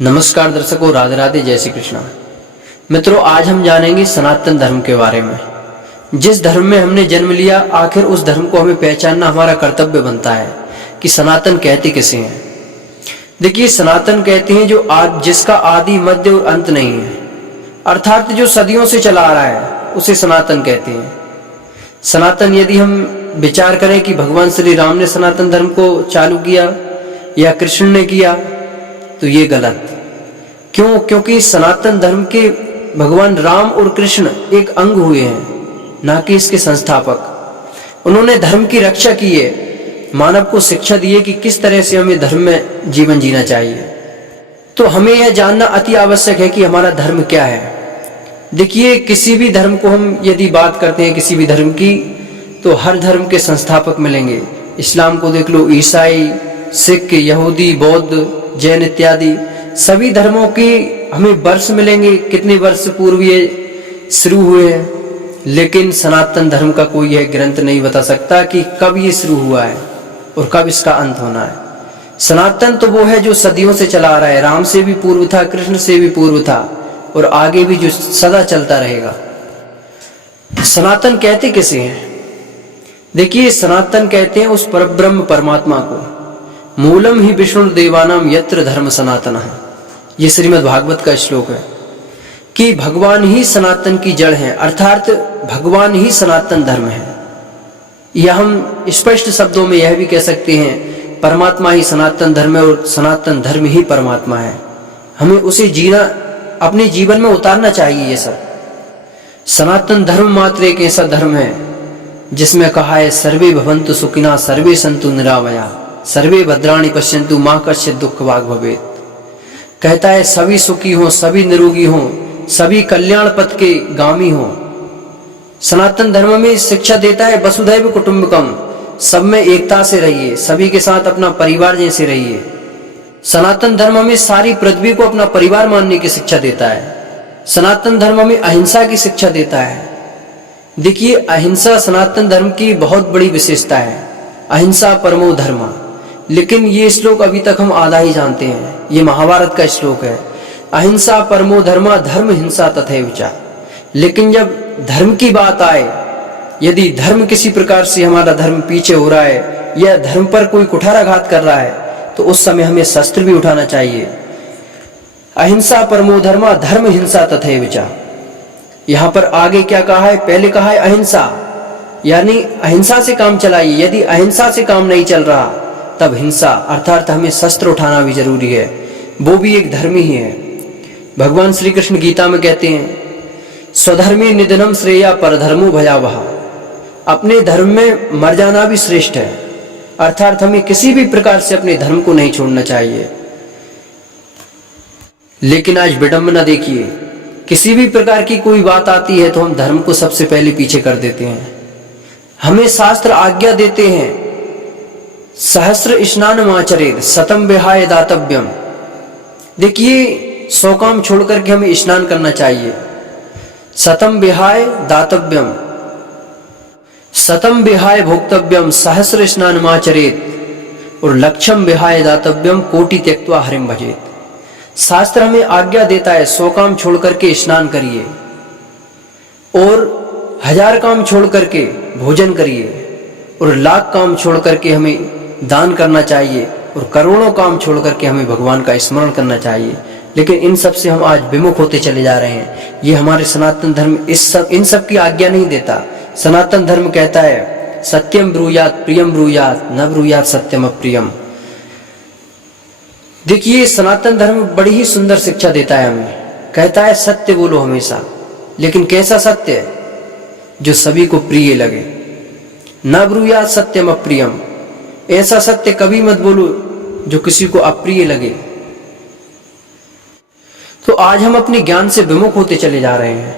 नमस्कार दर्शकों, राधे राधे, जय श्री कृष्णा। मित्रों, आज हम जानेंगे सनातन धर्म के बारे में। जिस धर्म में हमने जन्म लिया, आखिर उस धर्म को हमें पहचानना हमारा कर्तव्य बनता है कि सनातन कहते किसे हैं। देखिए, सनातन कहते हैं जो जिसका आदि मध्य और अंत नहीं है, अर्थात जो सदियों से चला आ रहा है उसे सनातन कहते हैं। सनातन यदि हम विचार करें कि भगवान श्री राम ने सनातन धर्म को चालू किया या कृष्ण ने किया, तो ये गलत। क्यों? क्योंकि सनातन धर्म के भगवान राम और कृष्ण एक अंग हुए हैं, ना कि इसके संस्थापक। उन्होंने धर्म की रक्षा की है, मानव को शिक्षा दी है कि किस तरह से हमें धर्म में जीवन जीना चाहिए। तो हमें यह जानना अति आवश्यक है कि हमारा धर्म क्या है। देखिए, किसी भी धर्म को हम यदि बात करते हैं, किसी भी धर्म की, तो हर धर्म के संस्थापक मिलेंगे। इस्लाम को देख लो, ईसाई, सिख, यहूदी, बौद्ध, जैन इत्यादि सभी धर्मों के हमें वर्ष मिलेंगे, कितने वर्ष पूर्व ये शुरू हुए हैं। लेकिन सनातन धर्म का कोई यह ग्रंथ नहीं बता सकता कि कब ये शुरू हुआ है और कब इसका अंत होना है। सनातन तो वो है जो सदियों से चला आ रहा है, राम से भी पूर्व था, कृष्ण से भी पूर्व था और आगे भी जो सदा चलता रहेगा। सनातन कहते किसे हैं? देखिए, सनातन कहते हैं उस परब्रह्म परमात्मा को। मूलम ही विष्णु देवानाम यत्र धर्म सनातन है, ये श्रीमद् भागवत का श्लोक है कि भगवान ही सनातन की जड़ है, अर्थात भगवान ही सनातन धर्म है। यह हम स्पष्ट शब्दों में यह भी कह सकते हैं, परमात्मा ही सनातन धर्म है और सनातन धर्म ही परमात्मा है। हमें उसे जीना, अपने जीवन में उतारना चाहिए। ये सब सनातन धर्म मात्र एक ऐसा धर्म है जिसमें कहा है, सर्वे भवन्तु सुखिनः सर्वे सन्तु निरामया सर्वे भद्राणि पश्यन्तु मा कश्चित् दुःख भाग् भवेत्। कहता है सभी सुखी हों, सभी निरोगी हों, सभी कल्याण पथ के गामी हों। सनातन धर्म में शिक्षा देता है वसुधैव कुटुम्बकम, सब में एकता से रहिए, सभी के साथ अपना परिवार जैसे रहिए। सनातन धर्म में सारी पृथ्वी को अपना परिवार मानने की शिक्षा देता है। सनातन धर्म में अहिंसा की शिक्षा देता है। देखिए, अहिंसा सनातन धर्म की बहुत बड़ी विशेषता है। अहिंसा परमो धर्म। लेकिन ये श्लोक अभी तक हम आधा ही जानते हैं। ये महाभारत का श्लोक है, अहिंसा परमो धर्म धर्म हिंसा तथैव च। लेकिन जब धर्म की बात आए, यदि धर्म किसी प्रकार से हमारा धर्म पीछे हो रहा है या धर्म पर कोई कुठाराघात कर रहा है, तो उस समय हमें शस्त्र भी उठाना चाहिए। अहिंसा परमो धर्म धर्म हिंसा तथैव च। यहाँ पर आगे क्या कहा है? पहले कहा है अहिंसा, यानी अहिंसा से काम चलाइए। यदि अहिंसा से काम नहीं चल रहा, तब हिंसा, अर्थात हमें शस्त्र उठाना भी जरूरी है। वो भी एक धर्म ही है। भगवान श्री कृष्ण गीता में कहते हैं, स्वधर्मे निधनम श्रेया परधर्मो भयावह। अपने धर्म में मर जाना भी श्रेष्ठ है, अर्थात हमें किसी भी प्रकार से अपने धर्म को नहीं छोड़ना चाहिए। लेकिन आज विडंबना देखिए, किसी भी प्रकार की कोई बात आती है तो हम धर्म को सबसे पहले पीछे कर देते हैं। हमें शास्त्र आज्ञा देते हैं, सहस्र स्नानम आचरेत् शतम विहाय दातव्यम। देखिए, 100 काम छोड़ करके हमें स्नान करना चाहिए। शतम विहाय दातव्यम, शतम विहाय भोक्तव्यम, सहस्र स्नानम आचरेत् और लक्षम विहाय दातव्यम, कोटि त्यक्त्वा हरिम भजेत्। शास्त्र हमें आज्ञा देता है 100 काम छोड़ करके स्नान करिए और 1000 काम छोड़ करके भोजन करिए और 1,00,000 काम छोड़ करके हमें दान करना चाहिए और करोड़ों काम छोड़ करके हमें भगवान का स्मरण करना चाहिए। लेकिन इन सब से हम आज विमुख होते चले जा रहे हैं। ये हमारे सनातन धर्म इन सब की आज्ञा नहीं देता। सनातन धर्म कहता है, सत्यम ब्रूयात प्रियम ब्रूयात न ब्रूयात सत्यम अप्रियम। देखिए, सनातन धर्म बड़ी ही सुंदर शिक्षा देता है हमें। कहता है सत्य बोलो हमेशा, लेकिन कैसा सत्य? जो सभी को प्रिय लगे। न ब्रूयात सत्यम अप्रियम, ऐसा सत्य कभी मत बोलो जो किसी को अप्रिय लगे। तो आज हम अपने ज्ञान से विमुख होते चले जा रहे हैं।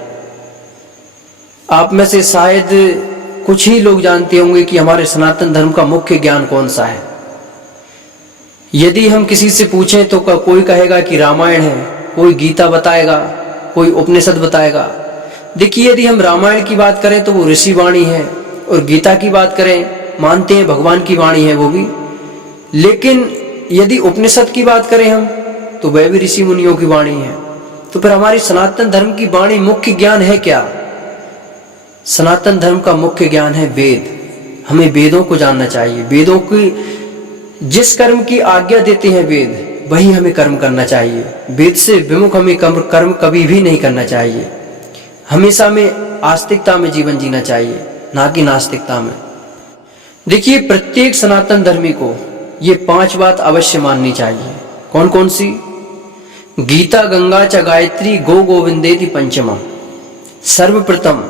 आप में से शायद कुछ ही लोग जानते होंगे कि हमारे सनातन धर्म का मुख्य ज्ञान कौन सा है। यदि हम किसी से पूछें तो कोई कहेगा कि रामायण है, कोई गीता बताएगा, कोई उपनिषद बताएगा। देखिए, यदि हम रामायण की बात करें तो वो ऋषि वाणी है और गीता की बात करें, मानते हैं भगवान की वाणी है वो भी। लेकिन यदि उपनिषद की बात करें हम, तो वह भी ऋषि मुनियों की वाणी है। तो फिर हमारी सनातन धर्म की वाणी मुख्य ज्ञान है क्या? सनातन धर्म का मुख्य ज्ञान है वेद। हमें वेदों को जानना चाहिए। वेदों की जिस कर्म की आज्ञा देते हैं वेद, वही हमें कर्म करना चाहिए। वेद से विमुख हमें कर्म कभी भी नहीं करना चाहिए। हमेशा में आस्तिकता में जीवन जीना चाहिए, ना कि नास्तिकता में। देखिए, प्रत्येक सनातन धर्मी को ये 5 बात अवश्य माननी चाहिए। कौन कौन सी? गीता गंगा च गायत्री गो गोविंदेति पंचमम। सर्वप्रथम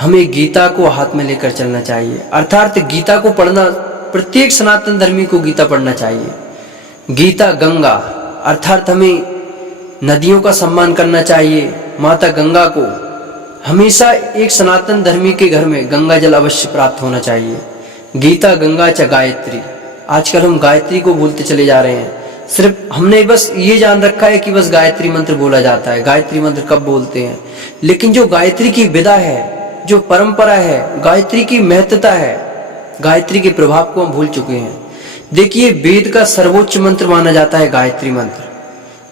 हमें गीता को हाथ में लेकर चलना चाहिए, अर्थात गीता को पढ़ना, प्रत्येक सनातन धर्मी को गीता पढ़ना चाहिए। गीता गंगा अर्थात हमें नदियों का सम्मान करना चाहिए। माता गंगा को हमेशा एक सनातन धर्मी के घर में गंगा जल अवश्य प्राप्त होना चाहिए। गीता गंगा च गायत्री। आजकल हम गायत्री को भूलते चले जा रहे हैं। सिर्फ हमने बस ये जान रखा है कि बस गायत्री मंत्र बोला जाता है। गायत्री मंत्र कब बोलते हैं? लेकिन जो गायत्री की विधा है, जो परंपरा है, गायत्री की महत्ता है, गायत्री के प्रभाव को हम भूल चुके हैं। देखिए, वेद का सर्वोच्च मंत्र माना जाता है गायत्री मंत्र,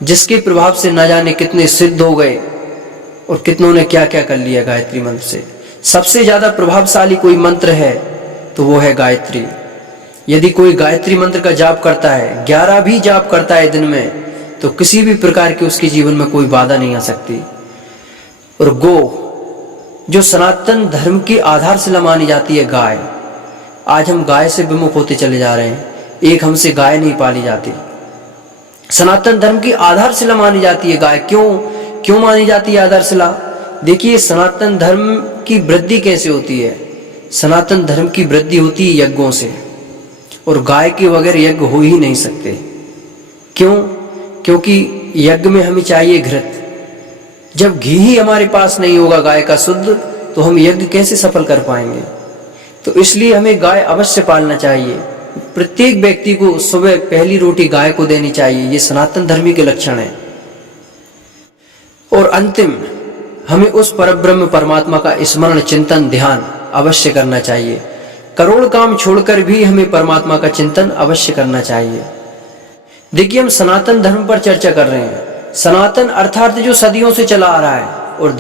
जिसके प्रभाव से न जाने कितने सिद्ध हो गए और कितनों ने क्या क्या कर लिया गायत्री मंत्र से। सबसे ज्यादा प्रभावशाली कोई मंत्र है तो वो है गायत्री। यदि कोई गायत्री मंत्र का जाप करता है, 11 भी जाप करता है दिन में, तो किसी भी प्रकार की उसके जीवन में कोई बाधा नहीं आ सकती। और गो, जो सनातन धर्म की आधारशिला मानी जाती है, गाय। आज हम गाय से विमुख होते चले जा रहे हैं। एक हमसे गाय नहीं पाली जाती। सनातन धर्म की आधारशिला मानी जाती है गाय। क्यों मानी जाती है आधारशिला? देखिए, सनातन धर्म की वृद्धि कैसे होती है? सनातन धर्म की वृद्धि होती है यज्ञों से, और गाय के बगैर यज्ञ हो ही नहीं सकते। क्यों? क्योंकि यज्ञ में हमें चाहिए घृत। जब घी ही हमारे पास नहीं होगा गाय का शुद्ध, तो हम यज्ञ कैसे सफल कर पाएंगे? तो इसलिए हमें गाय अवश्य पालना चाहिए। प्रत्येक व्यक्ति को सुबह पहली रोटी गाय को देनी चाहिए। ये सनातन धर्मी के लक्षण है। और अंतिम, हमें उस परब्रह्म परमात्मा का स्मरण, चिंतन, ध्यान अवश्य करना चाहिए। करोड़ काम छोड़कर भी हमें परमात्मा का चिंतन अवश्य करना चाहिए। देखिए, हम सनातन धर्म पर चर्चा कर रहे हैं। सनातन अर्थात जो सदियों से चला आ रहा है। और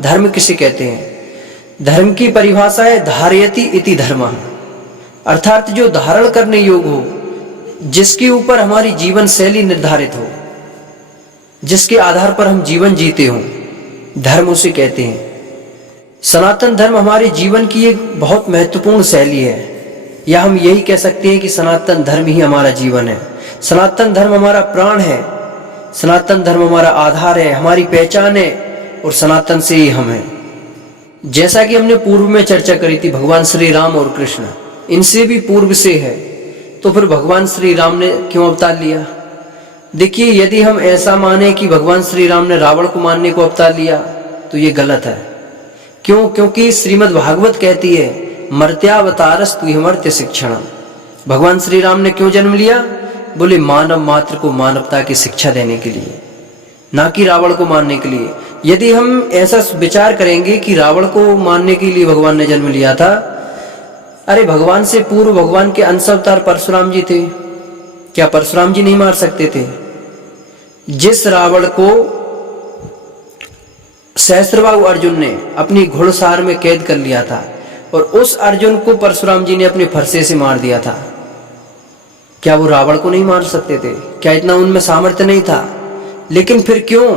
धर्म किसे कहते हैं? धर्म की परिभाषा है धारयति इति धर्मः, अर्थात जो धारण करने योग्य हो, जिसके ऊपर हमारी जीवन शैली निर्धारित हो, जिसके आधार पर हम जीवन जीते हो, धर्म उसे कहते हैं। सनातन धर्म हमारे जीवन की एक बहुत महत्वपूर्ण शैली है, या हम यही कह सकते हैं कि सनातन धर्म ही हमारा जीवन है। सनातन धर्म हमारा प्राण है। सनातन धर्म हमारा आधार है, हमारी पहचान है, और सनातन से ही हम हैं। जैसा कि हमने पूर्व में चर्चा करी थी, भगवान श्री राम और कृष्ण, इनसे भी पूर्व से है। तो फिर भगवान श्री राम ने क्यों अवतार लिया? देखिए, यदि हम ऐसा माने कि भगवान श्री राम ने रावण को मारने को अवतार लिया, तो ये गलत है। क्यों? क्योंकि श्रीमद् भागवत कहती है मर्त्यावतारस्तु मर्त्य शिक्षणम। भगवान श्री राम ने क्यों जन्म लिया? बोले मानव मात्र को मानवता की शिक्षा देने के लिए, ना कि रावण को मारने के लिए। यदि हम ऐसा विचार करेंगे कि रावण को मारने के लिए भगवान ने जन्म लिया था, अरे भगवान से पूर्व भगवान के अंश अवतार परशुराम जी थे। क्या परशुराम जी नहीं मार सकते थे? जिस रावण को सहस्त्रबाहु अर्जुन ने अपनी घुड़सार में कैद कर लिया था, और उस अर्जुन को परशुराम जी ने अपने फरसे से मार दिया था, क्या वो रावण को नहीं मार सकते थे? क्या इतना उनमें सामर्थ्य नहीं था? लेकिन फिर क्यों?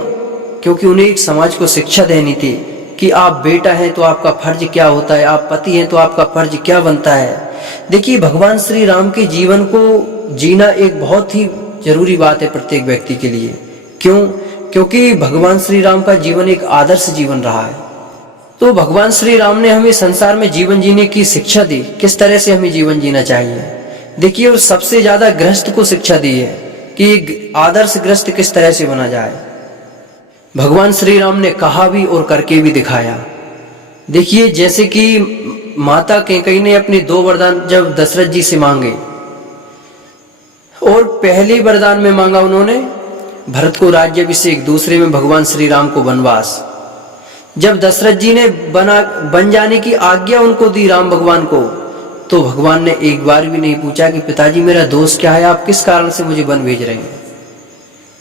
क्योंकि उन्हें एक समाज को शिक्षा देनी थी कि आप बेटा हैं तो आपका फर्ज क्या होता है, आप पति हैं तो आपका फर्ज क्या बनता है। देखिए, भगवान श्री राम के जीवन को जीना एक बहुत ही जरूरी बात है प्रत्येक व्यक्ति के लिए। क्यों? क्योंकि भगवान श्री राम का जीवन एक आदर्श जीवन रहा है। तो भगवान श्री राम ने हमें संसार में जीवन जीने की शिक्षा दी, किस तरह से हमें जीवन जीना चाहिए। देखिए, और सबसे ज्यादा गृहस्थ को शिक्षा दी है कि एक आदर्श गृहस्थ किस तरह से बना जाए। भगवान श्री राम ने कहा भी और करके भी दिखाया। देखिए, जैसे कि माता कैकेयी ने अपने 2 वरदान जब दशरथ जी से मांगे, और पहले वरदान में मांगा उन्होंने भरत को राज्याभिषेक, दूसरे में भगवान श्री राम को वनवास। जब दशरथ जी ने बन जाने की आज्ञा उनको दी राम भगवान को, तो भगवान ने एक बार भी नहीं पूछा कि पिताजी मेरा दोष क्या है, आप किस कारण से मुझे वन भेज रहे हैं।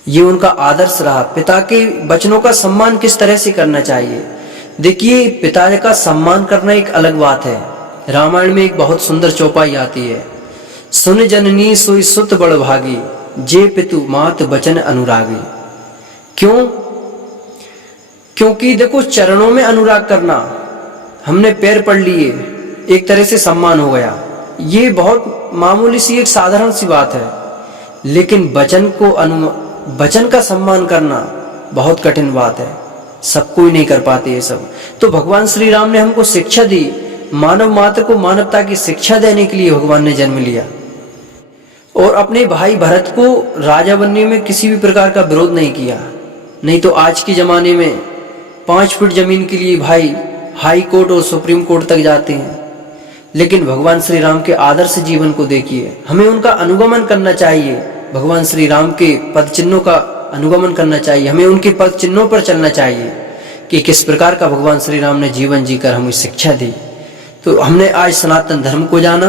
ये उनका आदर्श रहा। पिता के वचनों का सम्मान किस तरह से करना चाहिए। देखिए, पिता का सम्मान करना एक अलग बात है। रामायण में एक बहुत सुंदर चौपाई आती है, सुन जननी सोई सुत बड़ भागी, जे पितु मात बचन अनुरागी। क्यों? क्योंकि देखो, चरणों में अनुराग करना, हमने पैर पढ़ लिए, एक तरह से सम्मान हो गया। ये बहुत मामूली सी एक साधारण सी बात है, लेकिन वचन का सम्मान करना बहुत कठिन बात है। सब कोई नहीं कर पाते ये सब। तो भगवान श्री राम ने हमको शिक्षा दी, मानव मात्र को मानवता की शिक्षा देने के लिए भगवान ने जन्म लिया। और अपने भाई भरत को राजा बनने में किसी भी प्रकार का विरोध नहीं किया। नहीं तो आज के जमाने में 5 फीट जमीन के लिए भाई हाई कोर्ट और सुप्रीम कोर्ट तक जाते हैं। लेकिन भगवान श्री राम के आदर्श जीवन को देखिए, हमें उनका अनुगमन करना चाहिए। भगवान श्री राम के पद चिन्हों का अनुगमन करना चाहिए, हमें उनके पद चिन्हों पर चलना चाहिए कि किस प्रकार का भगवान श्री राम ने जीवन जीकर हमें शिक्षा दी। तो हमने आज सनातन धर्म को जाना।